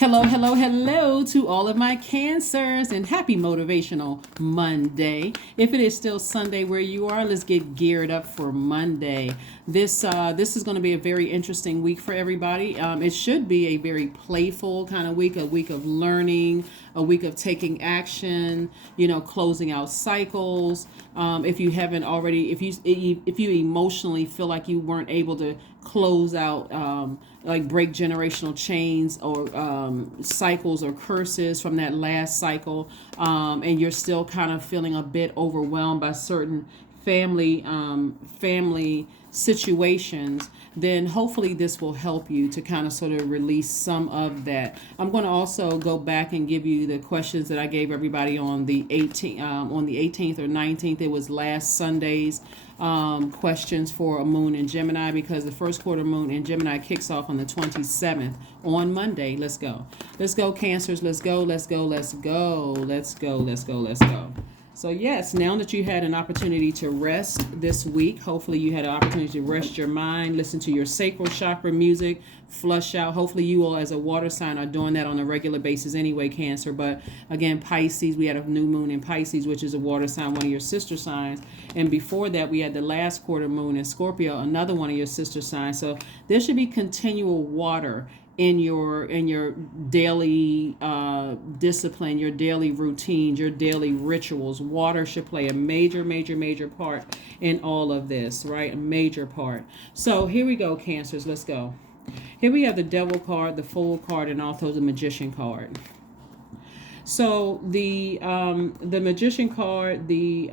Hello, hello, hello to all of my cancers and happy motivational Monday. If it is still Sunday where you are, let's get geared up for Monday. This is going to be a very interesting week for everybody. It should be a very playful kind of week, a week of learning, a week of taking action, closing out cycles. If you haven't already, if you emotionally feel like you weren't able to close out, like break generational chains or cycles or curses from that last cycle, and you're still kind of feeling a bit overwhelmed by certain family situations, then hopefully this will help you to kind of sort of release some of that. I'm going to also go back and give you the questions that I gave everybody on the 18th or 19th. It was last Sunday's questions for a moon in Gemini, because the first quarter moon in Gemini kicks off on the 27th on Monday. Let's go Cancers. Let's go. So yes, now that you had an opportunity to rest this week, hopefully you had an opportunity to rest your mind, listen to your sacral chakra music, flush out. Hopefully you all as a water sign are doing that on a regular basis anyway, Cancer. But again, Pisces, we had a new moon in Pisces, which is a water sign, one of your sister signs. And before that, we had the last quarter moon in Scorpio, another one of your sister signs. So there should be continual water in your daily discipline, your daily routines, your daily rituals. Water should play a major part in all of this, right? A major part. So here we go, Cancers. Let's go. Here we have the Devil card, the Fool card, and also the Magician card. So the Magician card, the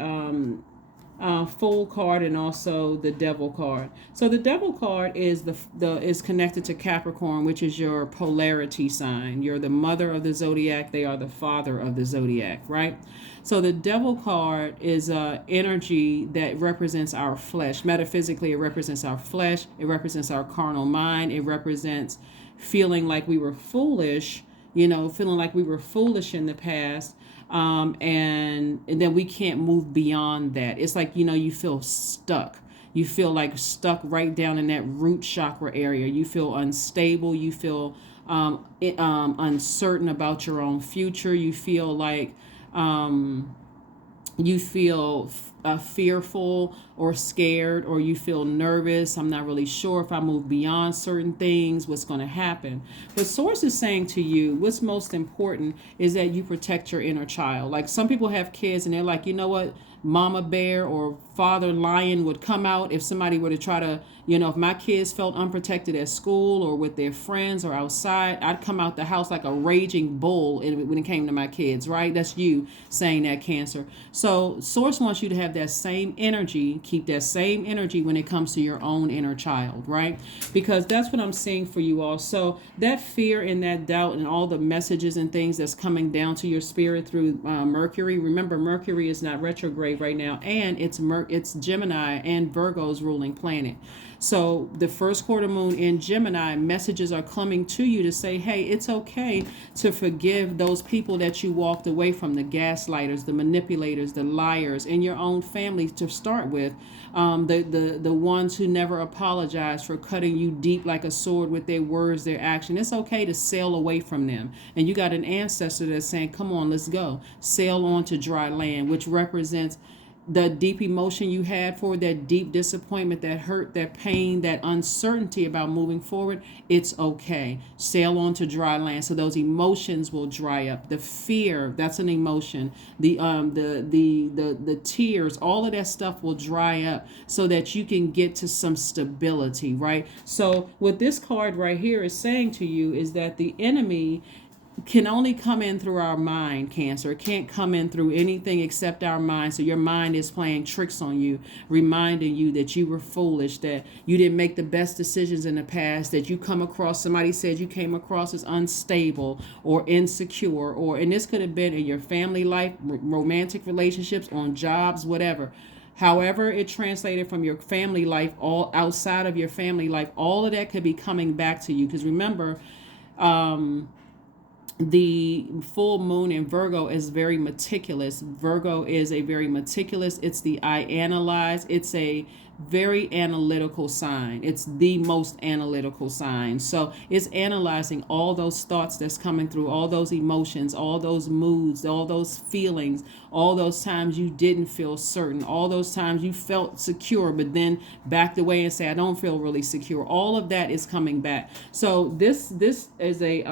Fool card, and also the Devil card. So the Devil card is is connected to Capricorn, which is your polarity sign. You're the mother of the zodiac. They are the father of the zodiac, right? So the Devil card is energy that represents our flesh. Metaphysically, it represents our flesh. It represents our carnal mind. It represents feeling like we were foolish, feeling like we were foolish in the past. And then we can't move beyond that. It's like, you feel stuck. You feel like stuck right down in that root chakra area. You feel unstable. You feel uncertain about your own future. You feel like fearful or scared, or you feel nervous. I'm not really sure if I move beyond certain things, what's going to happen. But Source is saying to you, what's most important is that you protect your inner child. Like some people have kids and they're like, you know what? Mama bear or father lion would come out if somebody were to try to, if my kids felt unprotected at school or with their friends or outside, I'd come out the house like a raging bull when it came to my kids, right? That's you saying that, Cancer. So Source wants you to have that same energy, keep that same energy when it comes to your own inner child, right? Because that's what I'm seeing for you all. So that fear and that doubt and all the messages and things that's coming down to your spirit through Mercury. Remember, Mercury is not retrograde right now, and it's Gemini and Virgo's ruling planet. So the first quarter moon in Gemini, messages are coming to you to say, hey, it's okay to forgive those people that you walked away from, the gaslighters, the manipulators, the liars in your own family to start with, the ones who never apologize for cutting you deep like a sword with their words, their action. It's okay to sail away from them. And you got an ancestor that's saying, come on, let's go. Sail on to dry land, which represents the deep emotion you had for that deep disappointment, that hurt, that pain, that uncertainty about moving forward. It's okay. Sail on to dry land, so those emotions will dry up. The fear, that's an emotion. The tears, all of that stuff will dry up so that you can get to some stability, right? So what this card right here is saying to you is that the enemy can only come in through our mind, Cancer. It can't come in through anything except our mind. So your mind is playing tricks on you, reminding you that you were foolish, that you didn't make the best decisions in the past, that you come across, somebody said you came across as unstable or insecure, and this could have been in your family life, romantic relationships, on jobs, whatever. However it translated from your family life, all outside of your family life, all of that could be coming back to you. Because remember, the full moon in Virgo is very meticulous. Virgo is a very meticulous. It's the I analyze. It's a very analytical sign. It's the most analytical sign. So it's analyzing all those thoughts that's coming through, all those emotions, all those moods, all those feelings, all those times you didn't feel certain, all those times you felt secure but then backed away and say I don't feel really secure. All of that is coming back. So this is a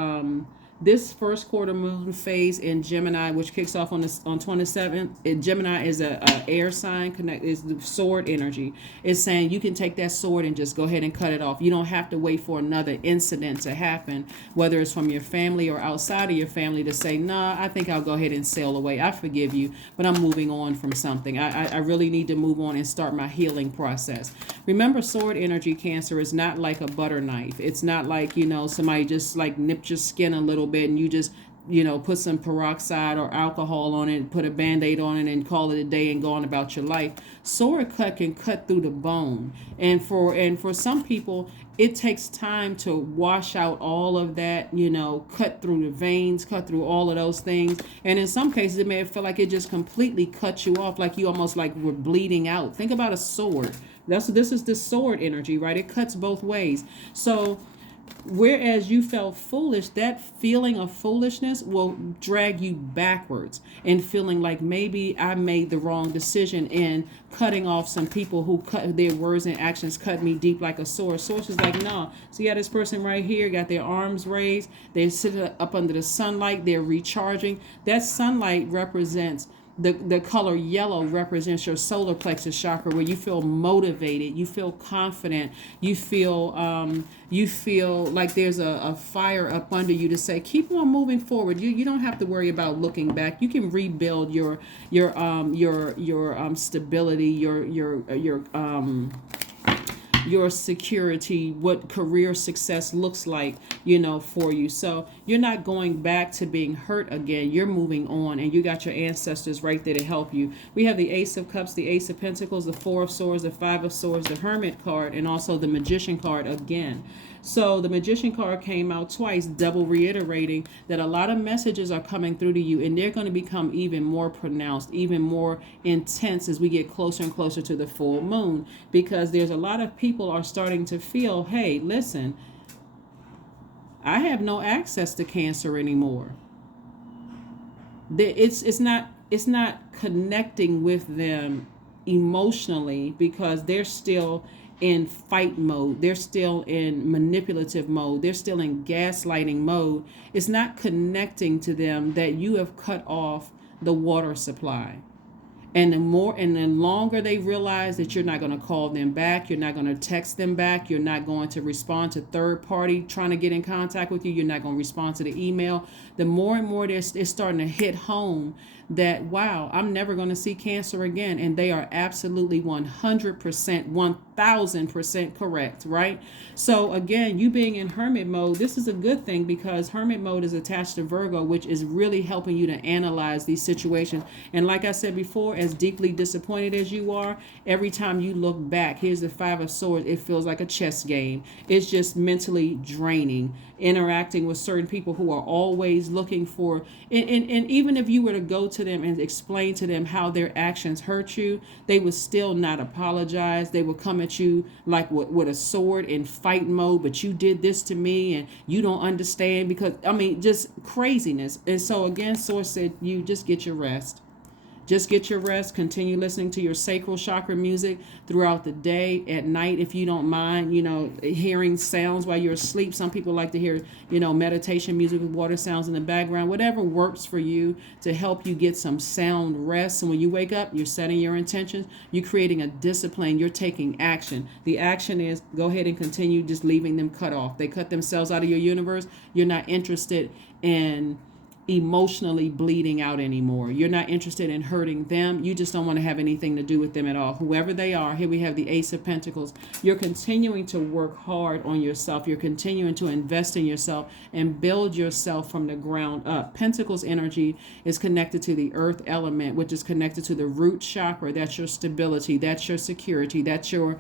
this first quarter moon phase in Gemini, which kicks off on 27th. Gemini is a air sign, is the sword energy. It's saying you can take that sword and just go ahead and cut it off. You don't have to wait for another incident to happen, whether it's from your family or outside of your family, to say, nah, I think I'll go ahead and sail away. I forgive you, but I'm moving on from something. I really need to move on and start my healing process. Remember, sword energy, Cancer, is not like a butter knife. It's not like, somebody just like nipped your skin a little bit and you just put some peroxide or alcohol on it, put a band-aid on it and call it a day and go on about your life. Sword cut can cut through the bone, and for some people it takes time to wash out all of that, cut through the veins, cut through all of those things. And in some cases it may feel like it just completely cut you off, like you almost like were bleeding out. Think about a sword. This is the sword energy, right? It cuts both ways. So whereas you felt foolish, that feeling of foolishness will drag you backwards and feeling like maybe I made the wrong decision in cutting off some people who cut their words and actions, cut me deep like a sword. Source is like, no. So you got this person right here, got their arms raised. They're sitting up under the sunlight. They're recharging. That sunlight represents the color yellow represents your solar plexus chakra, where you feel motivated, you feel confident, you feel like there's a fire up under you to say keep on moving forward. You don't have to worry about looking back. You can rebuild your stability, your security, what career success looks like, for you. So you're not going back to being hurt again. You're moving on, and you got your ancestors right there to help you. We have the Ace of Cups, the Ace of Pentacles, the Four of Swords, the Five of Swords, the Hermit card, and also the Magician card again. So the Magician card came out twice, double reiterating that a lot of messages are coming through to you, and they're going to become even more pronounced, even more intense as we get closer and closer to the full moon, because there's a lot of people are starting to feel, hey, listen, I have no access to Cancer anymore. It's not connecting with them emotionally, because they're still in fight mode. They're still in manipulative mode. They're still in gaslighting mode. It's not connecting to them that you have cut off the water supply. And the longer they realize that you're not going to call them back, you're not going to text them back, you're not going to respond to third party trying to get in contact with you, you're not going to respond to the email, the more and more it's starting to hit home that, wow, I'm never going to see Cancer again. And they are absolutely 100%, 1000% correct, right? So again, you being in Hermit mode, this is a good thing, because Hermit mode is attached to Virgo, which is really helping you to analyze these situations. And like I said before, as deeply disappointed as you are, every time you look back, here's the Five of Swords, it feels like a chess game. It's just mentally draining, interacting with certain people who are always looking for, and even if you were to go to them and explain to them how their actions hurt you, they would still not apologize. They would come at you like with a sword in fight mode, but you did this to me and you don't understand, because just craziness. And so again, Source said, you just get your rest. Just get your rest. Continue listening to your sacral chakra music throughout the day, at night, if you don't mind, hearing sounds while you're asleep. Some people like to hear, meditation music with water sounds in the background. Whatever works for you to help you get some sound rest. And when you wake up, you're setting your intentions. You're creating a discipline. You're taking action. The action is go ahead and continue just leaving them cut off. They cut themselves out of your universe. You're not interested in emotionally bleeding out anymore. You're not interested in hurting them. You just don't want to have anything to do with them at all. Whoever they are, here we have the Ace of Pentacles. You're continuing to work hard on yourself. You're continuing to invest in yourself and build yourself from the ground up. Pentacles energy is connected to the earth element, which is connected to the root chakra. That's your stability. That's your security. That's your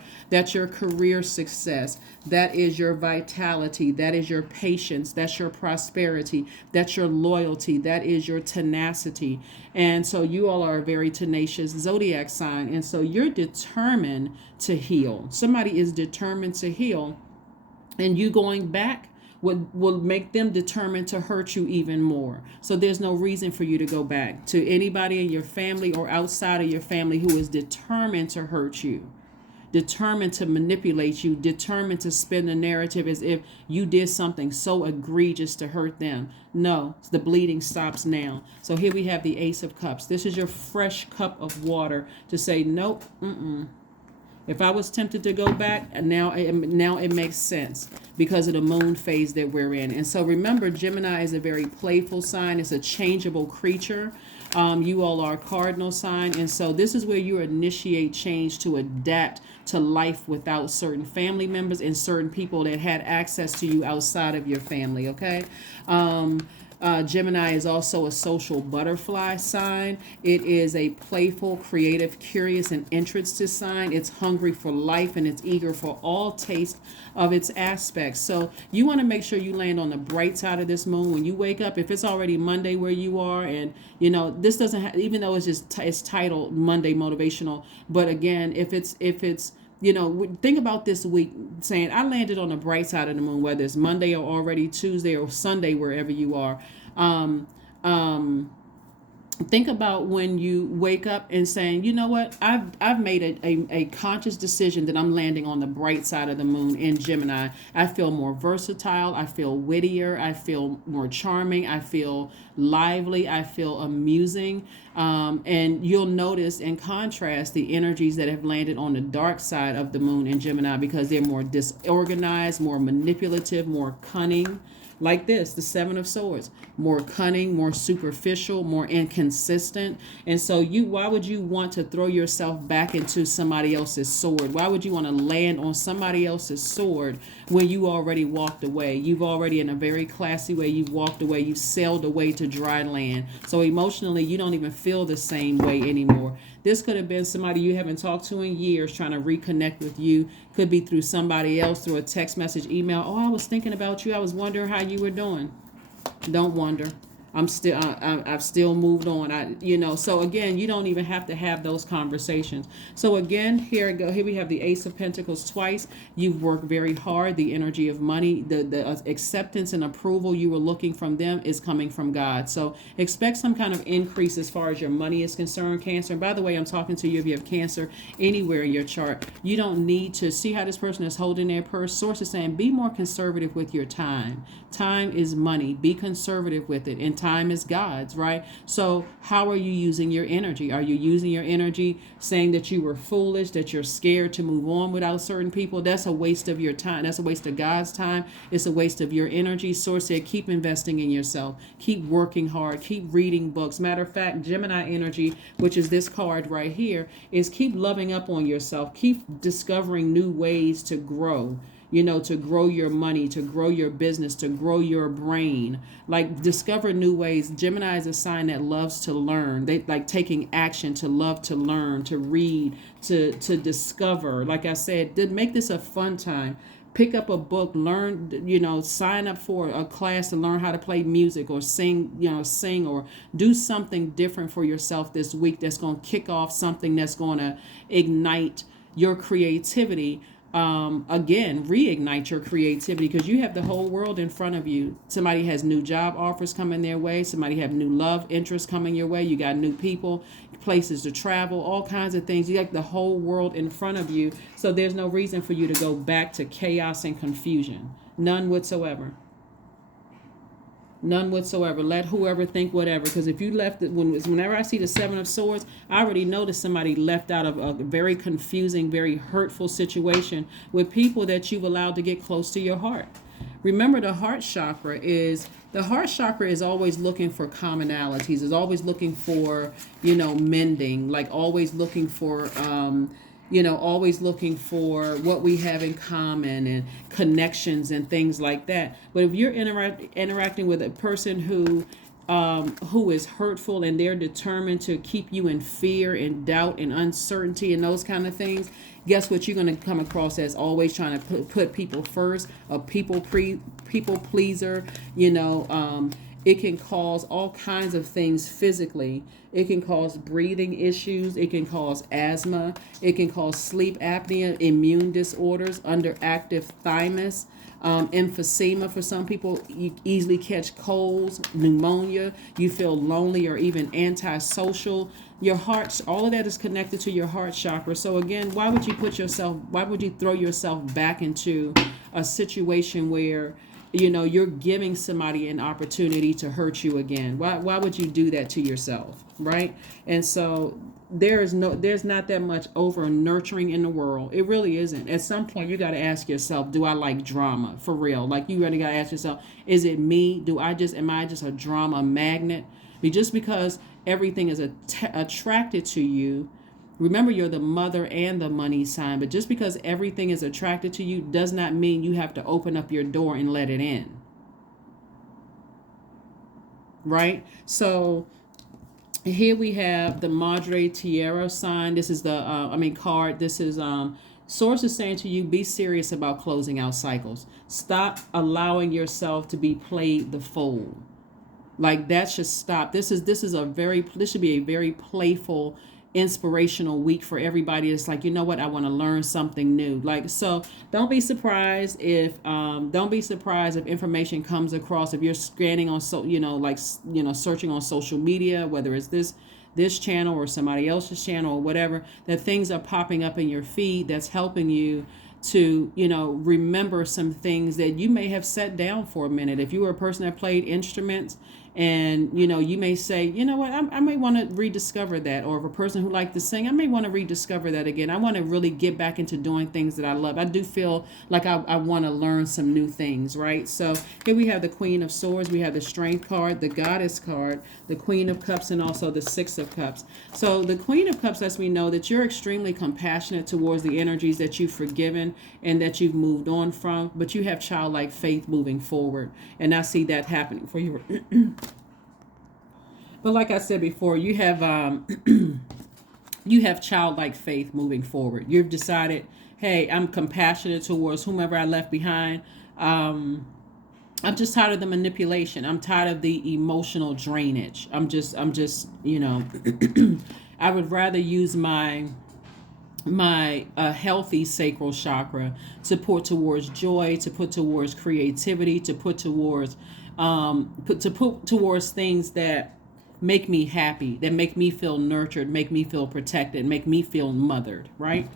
career success. That is your vitality. That is your patience. That's your prosperity. That's your loyalty. loyalty. That is your tenacity. And so you all are a very tenacious zodiac sign. And so you're determined to heal. Somebody is determined to heal. And you going back will make them determined to hurt you even more. So there's no reason for you to go back to anybody in your family or outside of your family who is determined to hurt you, determined to manipulate you, determined to spin the narrative as if you did something so egregious to hurt them. No, the bleeding stops now. So here we have the Ace of Cups. This is your fresh cup of water to say, nope, If I was tempted to go back, now it makes sense because of the moon phase that we're in. And so remember, Gemini is a very playful sign. It's a changeable creature. You all are a cardinal sign. And so this is where you initiate change to adapt to life without certain family members and certain people that had access to you outside of your family, okay? Gemini is also a social butterfly sign. It is a playful, creative, curious, and interested sign. It's hungry for life and it's eager for all taste of its aspects. So you want to make sure you land on the bright side of this moon when you wake up. If it's already Monday where you are, and this doesn't have, even though it's titled Monday Motivational, but again, if it's think about this week saying, I landed on the bright side of the moon, whether it's Monday or already Tuesday or Sunday, wherever you are. Think about when you wake up and saying, you know what, I've made a conscious decision that I'm landing on the bright side of the moon in Gemini. I feel more versatile. I feel wittier. I feel more charming. I feel lively. I feel amusing. And you'll notice in contrast the energies that have landed on the dark side of the moon in Gemini because they're more disorganized, more manipulative, more cunning. Like this, the Seven of Swords, more cunning, more superficial, more inconsistent. And so why would you want to throw yourself back into somebody else's sword? Why would you want to land on somebody else's sword when you already walked away? You've already, in a very classy way, you've walked away, you sailed away to dry land. So emotionally, you don't even feel the same way anymore. This could have been somebody you haven't talked to in years trying to reconnect with you. Could be through somebody else, through a text message, email. Oh, I was thinking about you. I was wondering how you were doing. Don't wonder. I've still moved on. So again, you don't even have to have those conversations. So again, here we have the Ace of Pentacles twice. You've worked very hard. The energy of money, the acceptance and approval you were looking from them is coming from God. So expect some kind of increase as far as your money is concerned, Cancer. And by the way, I'm talking to you if you have Cancer anywhere in your chart. You don't need to see how this person is holding their purse. Source is saying, be more conservative with your time. Time is money. Be conservative with it. And time is God's, right? So how are you using your energy? Are you using your energy saying that you were foolish, that you're scared to move on without certain people? That's a waste of your time. That's a waste of God's time. It's a waste of your energy. Source said, keep investing in yourself. Keep working hard. Keep reading books. Matter of fact, Gemini energy, which is this card right here, is keep loving up on yourself. Keep discovering new ways to grow. To grow your money, to grow your business, to grow your brain. Like, discover new ways. Gemini is a sign that loves to learn. They like taking action, to love to learn, to read, to discover. Like I said, make this a fun time. Pick up a book, learn, sign up for a class to learn how to play music or sing or do something different for yourself this week that's going to kick off something that's going to ignite your creativity. Again, reignite your creativity because you have the whole world in front of you. Somebody has new job offers coming their way. Somebody have new love interests coming your way. You got new people, places to travel, all kinds of things. You got the whole world in front of you. So there's no reason for you to go back to chaos and confusion. None whatsoever. None whatsoever. Let whoever think whatever. Because if you left it, whenever I see the Seven of Swords, I already noticed somebody left out of a very confusing, very hurtful situation with people that you've allowed to get close to your heart. Remember, the heart chakra is always looking for commonalities. Is always looking for, mending. Like always looking for, always looking for what we have in common and connections and things like that. But if you're interacting with a person who is hurtful and they're determined to keep you in fear and doubt and uncertainty and those kind of things, guess what you're going to come across as? Always trying to put people first, a people pleaser, It can cause all kinds of things physically. It can cause breathing issues. It can cause asthma. It can cause sleep apnea, immune disorders, underactive thymus, emphysema for some people. You easily catch colds, pneumonia. You feel lonely or even antisocial. Your heart, all of that is connected to your heart chakra. So again, why would you throw yourself back into a situation where you're giving somebody an opportunity to hurt you again? Why would you do that to yourself, right? And so there's not that much over nurturing in the world. It really isn't. At some point you got to ask yourself, do I like drama for real? Like, you really got to ask yourself, is it me? Am I just a drama magnet? Just because everything is attracted to you. Remember, you're the mother and the money sign, but just because everything is attracted to you does not mean you have to open up your door and let it in. Right? So here we have the Madre Tierra sign. This is the, card. This is, Source is saying to you, be serious about closing out cycles. Stop allowing yourself to be played the fool. Like, that should stop. This should be a very playful, inspirational week for everybody. It's like, you know what, I want to learn something new. Like, so don't be surprised if information comes across, if you're scanning on searching on social media, whether it's this channel or somebody else's channel or whatever, that things are popping up in your feed that's helping you to remember some things that you may have set down for a minute. If you were a person that played instruments, and you may say, you know what, I may want to rediscover that. Or if a person who liked to sing, I may want to rediscover that again. I want to really get back into doing things that I love. I do feel like I want to learn some new things, right? So here we have the Queen of Swords, we have the Strength card, the Goddess card, the Queen of Cups, and also the Six of Cups. So the Queen of Cups lets me know that you're extremely compassionate towards the energies that you've forgiven and that you've moved on from, but you have childlike faith moving forward, and I see that happening for you. But like I said before, you have you have childlike faith moving forward. You've decided, hey, I'm compassionate towards whomever I left behind. I'm just tired of the manipulation. I'm tired of the emotional drainage. I'm just I would rather use my healthy sacral chakra to put towards joy, to put towards creativity, to put towards things that make me happy, that make me feel nurtured, make me feel protected, make me feel mothered, right?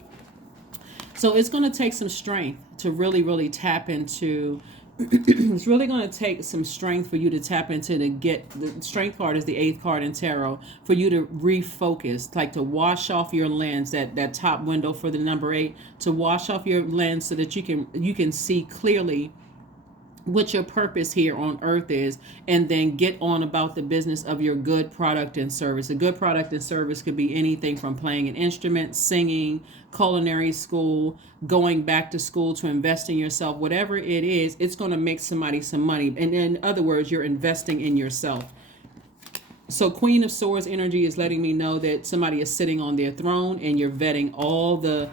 So it's going to take some strength to really, really tap into. It's really going to take some strength for you to tap into the Strength card is the 8th card in tarot, for you to refocus, like to wash off your lens, that top window for the number 8, to wash off your lens so that you can see clearly what your purpose here on earth is, and then get on about the business of your good product and service. A good product and service could be anything from playing an instrument, singing, culinary school, going back to school to invest in yourself. Whatever it is, it's going to make somebody some money. And in other words, you're investing in yourself. So Queen of Swords energy is letting me know that somebody is sitting on their throne, and you're vetting all the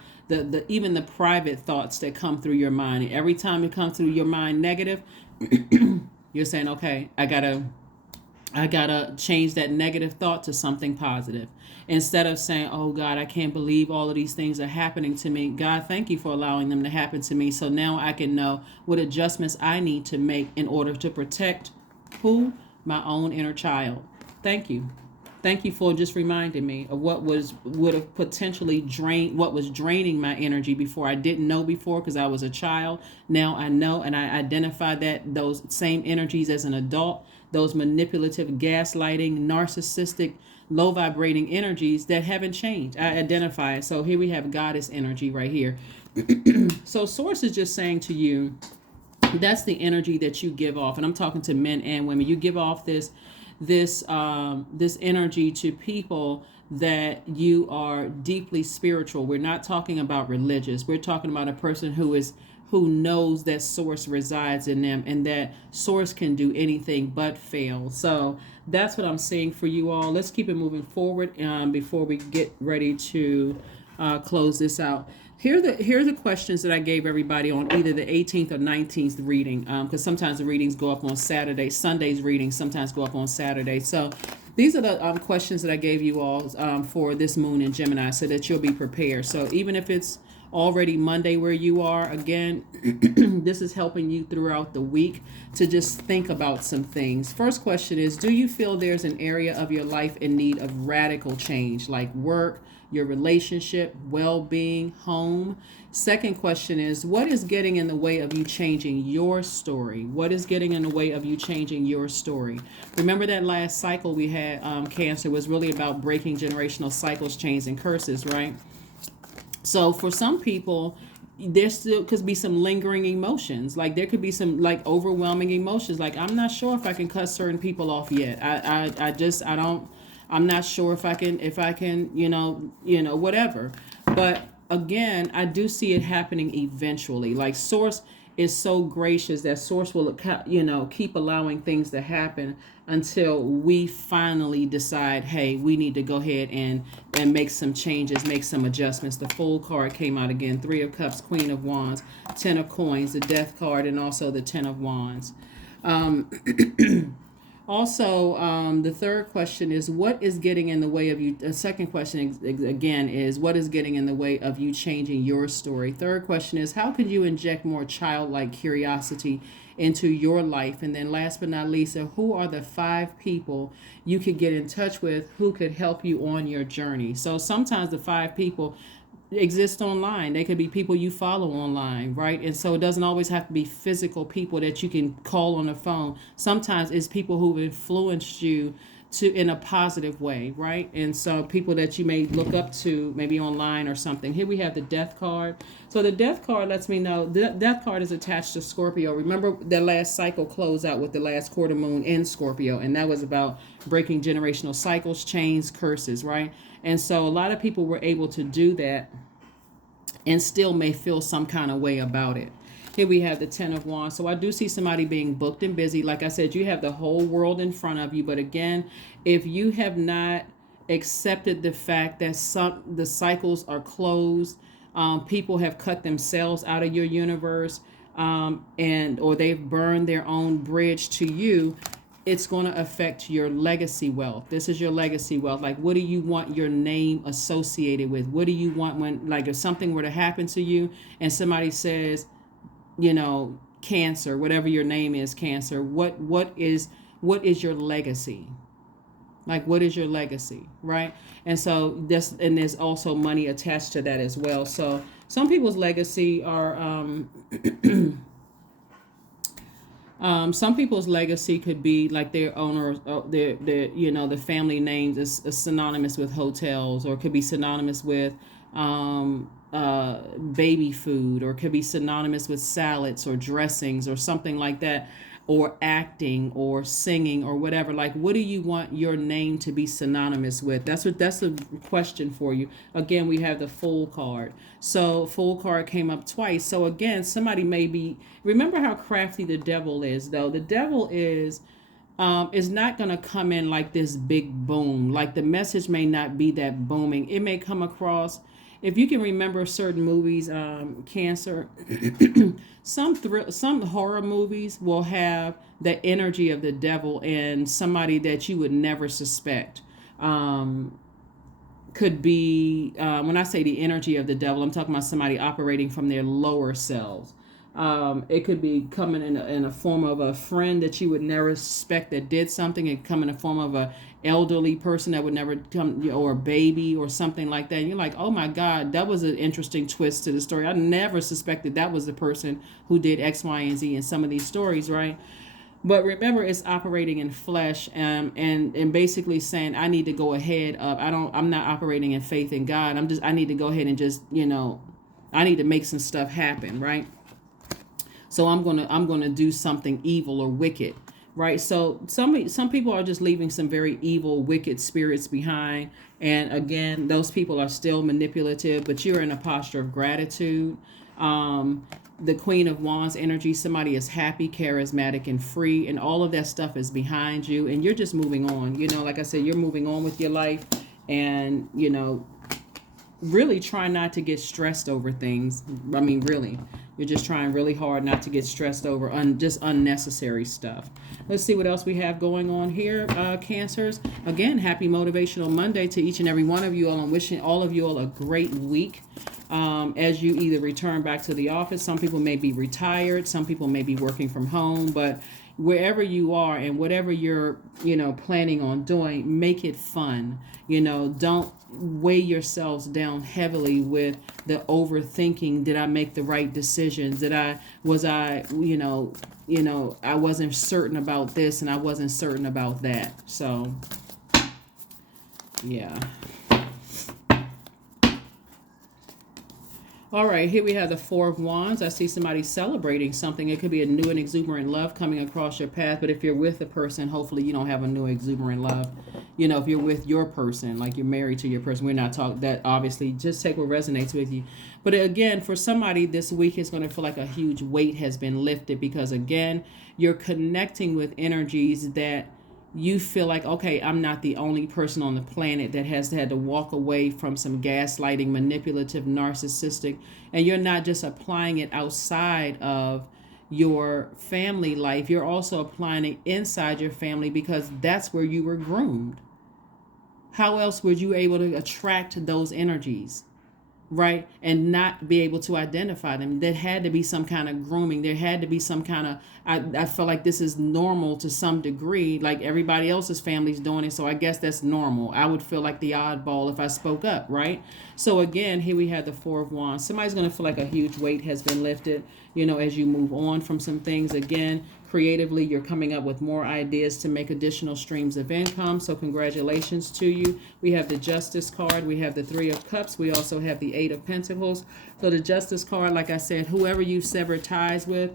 even the private thoughts that come through your mind. And every time it comes through your mind negative, you're saying, okay, I gotta change that negative thought to something positive. Instead of saying, oh God, I can't believe all of these things are happening to me. God, thank you for allowing them to happen to me. So now I can know what adjustments I need to make in order to protect who? My own inner child. Thank you. Thank you for just reminding me of what would have potentially what was draining my energy before. I didn't know before because I was a child. Now I know, and I identify those same energies as an adult, those manipulative, gaslighting, narcissistic, low vibrating energies that haven't changed. I identify it. So here we have Goddess energy right here. So Source is just saying to you, that's the energy that you give off. And I'm talking to men and women. You give off this energy to people that you are deeply spiritual. We're not talking about religious. We're talking about a person who knows that Source resides in them, and that Source can do anything but fail. So that's what I'm seeing for you all. Let's keep it moving forward before we get ready to close this out. Here are the questions that I gave everybody on either the 18th or 19th reading, because sometimes the readings go up on Saturday. Sunday's readings sometimes go up on Saturday. So these are the questions that I gave you all for this moon in Gemini, so that you'll be prepared. So even if it's already Monday where you are, again, this is helping you throughout the week to just think about some things. First question is, do you feel there's an area of your life in need of radical change, like work, your relationship, well-being, home? Second question is, what is getting in the way of you changing your story? What is getting in the way of you changing your story? Remember that last cycle we had, Cancer, was really about breaking generational cycles, chains, and curses, right? So for some people, there still could be some lingering emotions. Like there could be some like overwhelming emotions. Like, I'm not sure if I can cut certain people off yet. I don't, I'm not sure if I can, whatever. But again, I do see it happening eventually. Like Source is so gracious that Source will, keep allowing things to happen until we finally decide, hey, we need to go ahead and make some changes, make some adjustments. The Fool card came out again, Three of Cups, Queen of Wands, Ten of Coins, the Death card, and also the Ten of Wands. Also, the third question is, what is getting in the way of you? The second question, again, is, what is getting in the way of you changing your story? Third question is, how could you inject more childlike curiosity into your life? And then last but not least, who are the 5 people you could get in touch with who could help you on your journey? So sometimes the 5 people exist online. They could be people you follow online, right? And so it doesn't always have to be physical people that you can call on the phone. Sometimes it's people who've influenced you to in a positive way, right? And so people that you may look up to maybe online or something. Here we have the Death card. So the Death card lets me know the Death card is attached to Scorpio. Remember the last cycle closed out with the last quarter moon in Scorpio, and that was about breaking generational cycles, chains, curses, right? And so a lot of people were able to do that and still may feel some kind of way about it. Here we have the Ten of Wands. So I do see somebody being booked and busy. Like I said, you have the whole world in front of you. But again, if you have not accepted the fact that the cycles are closed, people have cut themselves out of your universe, or they've burned their own bridge to you, it's going to affect your legacy wealth. This is your legacy wealth. Like, what do you want your name associated with? What do you want when, like, if something were to happen to you and somebody says, Cancer, whatever your name is, Cancer, what is your legacy? Like, what is your legacy, right? And so there's also money attached to that as well. So some people's legacy are some people's legacy could be like their owner, the family names is synonymous with hotels, or could be synonymous with baby food, or could be synonymous with salads or dressings or something like that, or acting or singing or whatever. Like, what do you want your name to be synonymous with? That's a question for you. Again, we have the Fool card. So Fool card came up twice. So again, somebody may be, remember how crafty the devil is, though. The devil is not going to come in like this big boom. Like, the message may not be that booming. It may come across, if you can remember certain movies, Cancer, some horror movies will have the energy of the devil and somebody that you would never suspect. Could be, when I say the energy of the devil, I'm talking about somebody operating from their lower selves. It could be coming in a form of a friend that you would never suspect that did something. It could come in the form of a elderly person that would never come, or a baby or something like that. And you're like, oh my God, that was an interesting twist to the story. I never suspected that was the person who did X, Y, and Z in some of these stories, right? But remember, it's operating in flesh, and basically saying, I need to go ahead of, I'm not operating in faith in God. I need to go ahead and just, I need to make some stuff happen, right? So I'm gonna do something evil or wicked, right? So some people are just leaving some very evil, wicked spirits behind, and again, those people are still manipulative. But you're in a posture of gratitude. The Queen of Wands energy, somebody is happy, charismatic, and free, and all of that stuff is behind you, and you're just moving on. Like I said, you're moving on with your life, and really try not to get stressed over things. I mean, really, you're just trying really hard not to get stressed over just unnecessary stuff. Let's see what else we have going on here, Cancers. Again, happy Motivational Monday to each and every one of you all. I'm wishing all of you all a great week. As you either return back to the office, some people may be retired, some people may be working from home, but wherever you are and whatever you're, planning on doing, make it fun. Don't weigh yourselves down heavily with the overthinking. Did I make the right decisions? I wasn't certain about this and I wasn't certain about that. So, yeah. All right, here we have the Four of Wands. I see somebody celebrating something. It could be a new and exuberant love coming across your path. But if you're with a person, hopefully you don't have a new exuberant love. If you're with your person, like you're married to your person, we're not talking that. Obviously, just take what resonates with you. But again, for somebody this week, it's going to feel like a huge weight has been lifted because, again, you're connecting with energies that you feel like, okay, I'm not the only person on the planet that has had to walk away from some gaslighting, manipulative, narcissistic, and you're not just applying it outside of your family life, you're also applying it inside your family because that's where you were groomed. How else were you able to attract those energies? Right, and not be able to identify them? There had to be some kind of grooming. There had to be some kind of, I feel like this is normal to some degree, like everybody else's family's doing it, so I guess that's normal. I would feel like the oddball if I spoke up, right? So again, here we have the Four of Wands. Somebody's going to feel like a huge weight has been lifted, as you move on from some things. Again, creatively, you're coming up with more ideas to make additional streams of income. So congratulations to you. We have the Justice card. We have the Three of Cups. We also have the Eight of Pentacles. So the Justice card, like I said, whoever you sever ties with,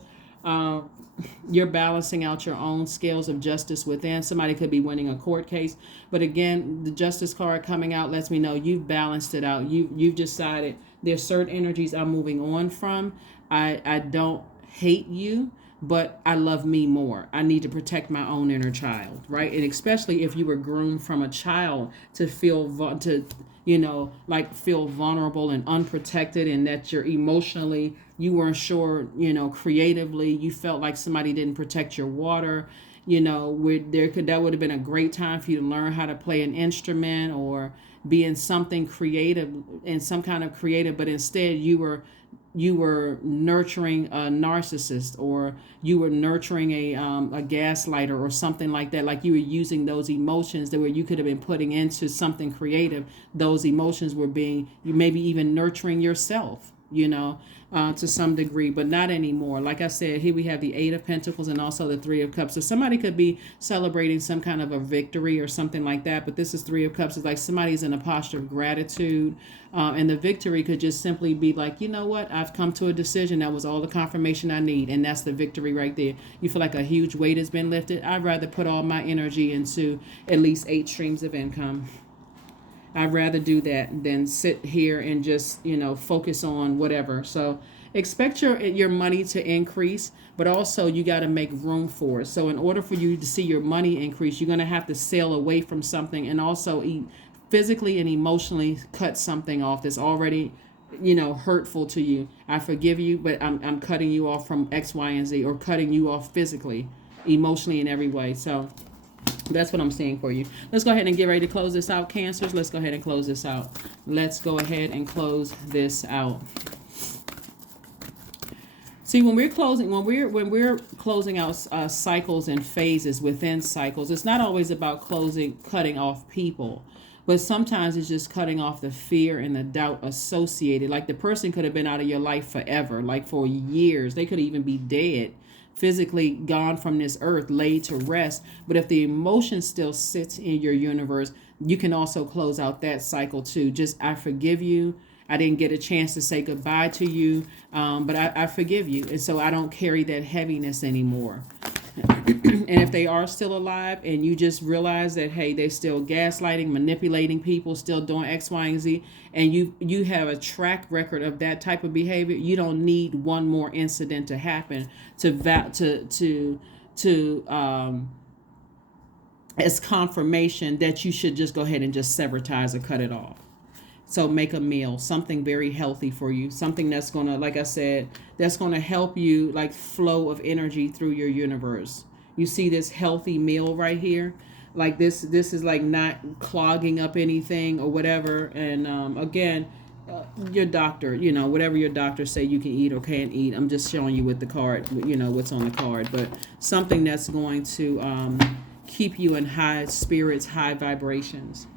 you're balancing out your own scales of justice within. Somebody could be winning a court case. But again, the Justice card coming out lets me know you've balanced it out. You've decided there's certain energies I'm moving on from. I don't hate you, but I love me more. I need to protect my own inner child, right? And especially if you were groomed from a child to feel feel vulnerable and unprotected, and that you're emotionally, you weren't sure, creatively, you felt like somebody didn't protect your water, that would have been a great time for you to learn how to play an instrument or be in something creative, in some kind of creative, but instead you were nurturing a narcissist, or you were nurturing a gaslighter or something like that. Like you were using those emotions that where you could have been putting into something creative. Those emotions were you maybe even nurturing yourself, to some degree, but not anymore. Like I said, here we have the Eight of Pentacles and also the Three of Cups. So somebody could be celebrating some kind of a victory or something like that, but this is Three of Cups. It's like somebody's in a posture of gratitude, and the victory could just simply be like, you know what, I've come to a decision. That was all the confirmation I need, and that's the victory right there. You feel like a huge weight has been lifted. I'd rather put all my energy into at least 8 streams of income. I'd rather do that than sit here and just, focus on whatever. So expect your money to increase, but also you got to make room for it. So in order for you to see your money increase, you're going to have to sail away from something, and also physically and emotionally cut something off that's already, hurtful to you. I forgive you, but I'm cutting you off from X, Y, and Z, or cutting you off physically, emotionally, in every way. So that's what I'm seeing for you. Let's go ahead and get ready to close this out, Cancers. Let's go ahead and close this out. Let's go ahead and close this out. See, when we're closing out cycles and phases within cycles, it's not always about cutting off people, but sometimes it's just cutting off the fear and the doubt associated. Like the person could have been out of your life forever, like for years. They could even be dead, physically gone from this earth, laid to rest. But if the emotion still sits in your universe, you can also close out that cycle too. Just, I forgive you. I didn't get a chance to say goodbye to you, but I forgive you. And so I don't carry that heaviness anymore. And if they are still alive and you just realize that, hey, they're still gaslighting, manipulating people, still doing X, Y, and Z, and you have a track record of that type of behavior, you don't need one more incident to happen as confirmation that you should just go ahead and just sever ties or cut it off. So make a meal, something very healthy for you, something that's going to, like I said, that's going to help you like flow of energy through your universe. You see this healthy meal right here? Like this is like not clogging up anything or whatever. And again, your doctor, whatever your doctor say you can eat or can't eat. I'm just showing you with the card, what's on the card, but something that's going to keep you in high spirits, high vibrations.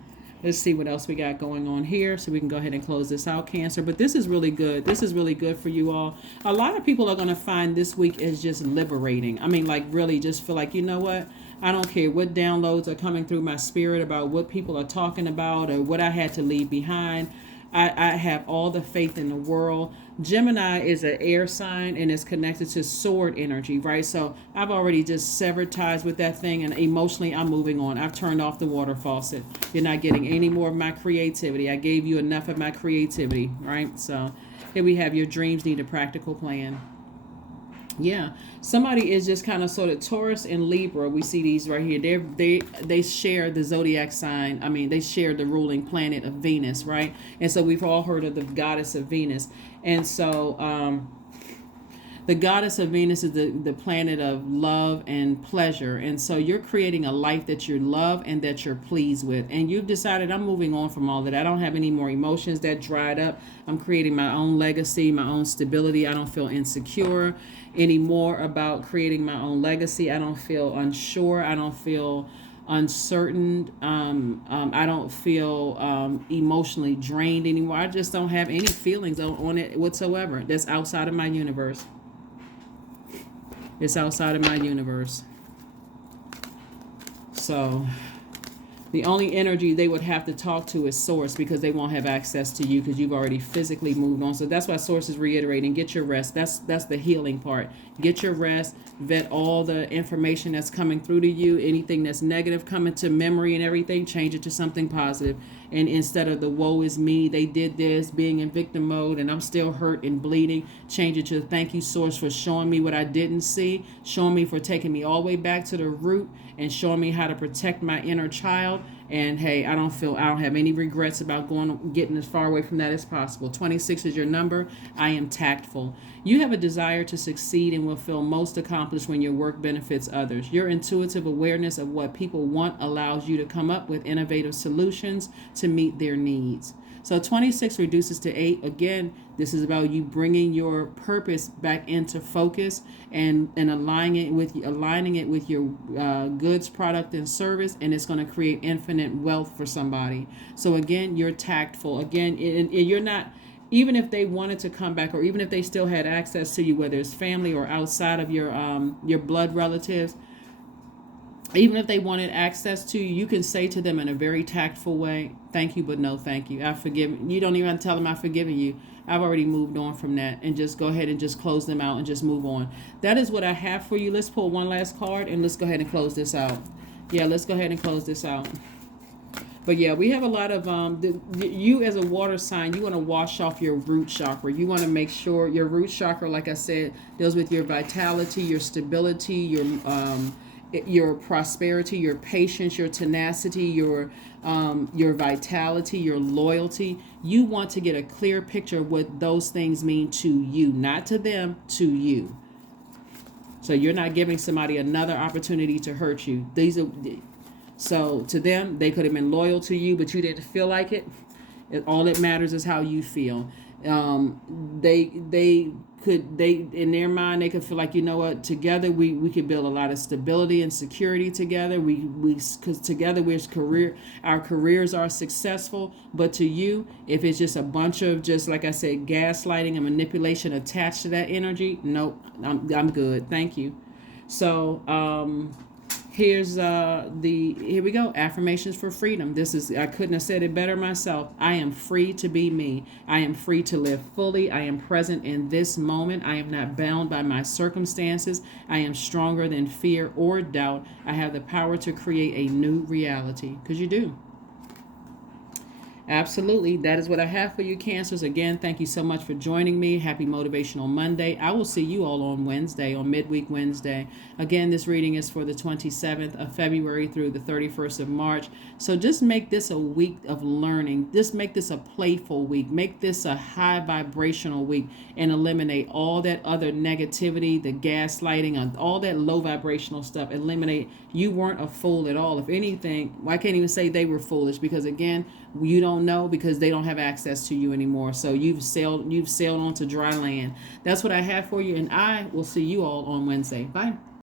Let's see what else we got going on here so we can go ahead and close this out, Cancer. But this is really good. This is really good for you all. A lot of people are going to find this week is just liberating. I mean, like really just feel like, you know what? I don't care what downloads are coming through my spirit about what people are talking about or what I had to leave behind. I have all the faith in the world. Gemini is an air sign and is connected to sword energy, right? So I've already just severed ties with that thing, and emotionally I'm moving on. I've turned off the water faucet. You're not getting any more of my creativity. I gave you enough of my creativity, right? So here we have your dreams need a practical plan. Yeah, somebody is just kind of sort of Taurus and Libra. We see these right here. They share the zodiac sign. I mean, they share the ruling planet of Venus, right? And so we've all heard of the goddess of Venus. And so the goddess of Venus is the planet of love and pleasure. And so you're creating a life that you love and that you're pleased with. And you've decided, I'm moving on from all that. I don't have any more emotions that dried up. I'm creating my own legacy, my own stability. I don't feel insecure anymore about creating my own legacy. I don't feel unsure. I don't feel uncertain. I don't feel emotionally drained anymore. I just don't have any feelings on it whatsoever. That's outside of my universe. It's outside of my universe. So the only energy they would have to talk to is Source, because they won't have access to you because you've already physically moved on. So that's why Source is reiterating, get your rest. That's the healing part. Get your rest. Vet all the information that's coming through to you. Anything that's negative coming to memory and everything, change it to something positive. And instead of the woe is me, they did this, being in victim mode and I'm still hurt and bleeding, change it to thank you, Source, for showing me what I didn't see, showing me for taking me all the way back to the root and showing me how to protect my inner child. And hey, I don't have any regrets about getting as far away from that as possible. 26 is your number. I am tactful. You have a desire to succeed and will feel most accomplished when your work benefits others. Your intuitive awareness of what people want allows you to come up with innovative solutions to meet their needs. So 26 reduces to 8. Again, this is about you bringing your purpose back into focus and aligning it with your goods, product, and service, and it's going to create infinite wealth for somebody. So again, you're tactful. Again, you're not, even if they wanted to come back, or even if they still had access to you, whether it's family or outside of your blood relatives, even if they wanted access to you, you can say to them in a very tactful way, thank you, but no thank you. I've forgiven. You don't even have to tell them I've forgiven you. I've already moved on from that, and just go ahead and just close them out and just move on. That is what I have for you. Let's pull one last card and let's go ahead and close this out. Yeah, let's go ahead and close this out. But yeah, we have a lot of, you as a water sign, you want to wash off your root chakra. You want to make sure your root chakra, like I said, deals with your vitality, your stability, your prosperity, your patience, your tenacity, your vitality, your loyalty. You want to get a clear picture of what those things mean to you, not to them, to you. So you're not giving somebody another opportunity to hurt you. So to them, they could have been loyal to you, but you didn't feel like it. All that matters is how you feel. They in their mind, they could feel like, you know what, together we could build a lot of stability and security together. Because together our careers are successful. But to you, if it's just a bunch of, just like I said, gaslighting and manipulation attached to that energy, nope, I'm good, thank you. So here we go. Affirmations for freedom. I couldn't have said it better myself. I am free to be me. I am free to live fully. I am present in this moment. I am not bound by my circumstances. I am stronger than fear or doubt. I have the power to create a new reality. Because you do. Absolutely. That is what I have for you, Cancers. Again, thank you so much for joining me. Happy Motivational Monday. I will see you all on Wednesday, on Midweek Wednesday. Again, this reading is for the 27th of February through the 31st of March. So just make this a week of learning. Just make this a playful week. Make this a high vibrational week and eliminate all that other negativity, the gaslighting, and all that low vibrational stuff. Eliminate. You weren't a fool at all. If anything, I can't even say they were foolish, because again, you don't know, because they don't have access to you anymore. So you've sailed onto dry land. That's what I have for you, and I will see you all on Wednesday. Bye.